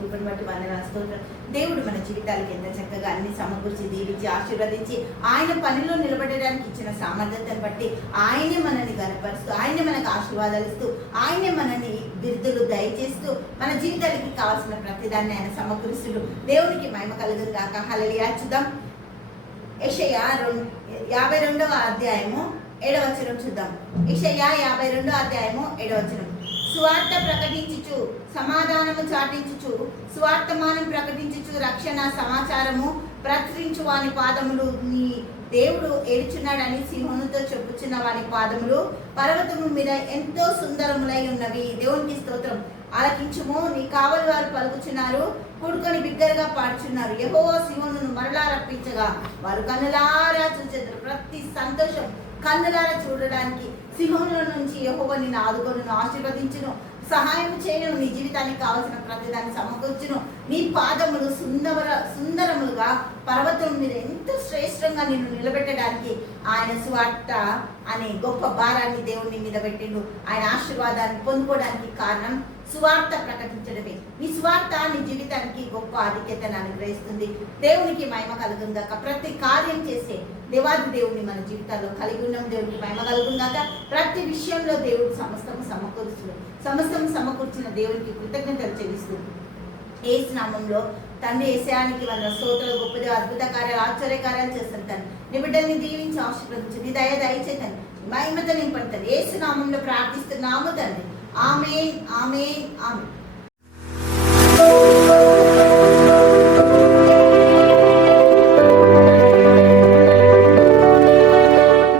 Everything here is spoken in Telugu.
కృపను బట్టి వందన స్తోత్రం దేవుడు మన జీవితాలకు ఎంత చక్కగా అన్ని సమకూర్చి దీవించి ఆశీర్వదించి ఆయన పనిలో నిలబడడానికి ఇచ్చిన సామర్థ్యతను బట్టి ఆయనే మనల్ని గనపరుస్తూ ఆయనే మనకు ఆశీర్వాదాలు ఇస్తూ ఆయనే మనల్ని బిరుదులు దయచేస్తూ మన జీవితానికి కావాల్సిన ప్రతిదాన్ని ఆయన సమకూరుస్తుడు. దేవుడికి మహిమ కలుగు కాక హలలియా చూద్దాం. యషయ యాభై రెండవ అధ్యాయము ఏడవచనం చూద్దాం. యషయ యాభై రెండవ అధ్యాయము ఏడవచనం. స్వార్థ ప్రకటించుచు సమాధానము చాటించుచు స్వార్థమానం ప్రకటించుచు రక్షణ సమాచారము ప్రచురించు వాని పాదములు నీ దేవుడు ఏడుచున్నాడని సింహముతో చెప్పుచున్న వాని పాదములు పర్వతము మీద ఎంతో సుందరములై ఉన్నవి. దేవునికి స్తోత్రం. ఆలకించుము. నీ కావలి వారు పలుకుచున్నారు. కూడుకొని బిగ్గరగా పాడుచున్నారు. యహో శివును మరలా రప్పించగా వారు కన్నులారా చూచెదరు. ప్రతి సంతోషం కన్నులారా చూడడానికి సింహంలో నుంచి యహోవ నిన్ను ఆదుకొను ఆశీర్వదించును. సహాయం చేయను. నీ జీవితానికి కావలసిన ప్రతిదాన్ని సమకూర్చును. నీ పాదములు సుందర సుందరములుగా పర్వతం మీద ఎంత శ్రేష్టంగా నిన్ను నిలబెట్టడానికి ఆయన సువార్త అనే గొప్ప భారాన్ని దేవుని మీద పెట్టిండు. ఆయన ఆశీర్వాదాన్ని పొందుకోవడానికి కారణం సువార్త ప్రకటించడమే. స్వార్థ నీ జీవితానికి గొప్ప ఆధిక్యతను అనుగ్రహిస్తుంది. దేవునికి మహిమ కలుగుందాక ప్రతి కార్యం చేసే దేవాది దేవుని మన జీవితాల్లో కలిగి ఉన్నాం. దేవునికి మహిమ కలుగుందాక ప్రతి విషయంలో దేవుడు సమస్తము సమకూరుస్తుంది సమస్తము సమకూర్చిన దేవునికి కృతజ్ఞతలు చెల్లిస్తుంది ఏ నామంలో తండ్రి ఏసయానికి వాళ్ళ స్తోత్రాలు గొప్పది అద్భుత కార్యాలు ఆశ్చర్య కార్యాలు చేస్తాను తను నీ బిడ్డల్ని దీవించి ఆశీర్వదించు. నీ దయ దయచేతను. మహిమతో నింపడతాను ఏసు నామంలో ప్రార్థిస్తున్నాము తండ్రి. ఆమె ఆమె ఆమె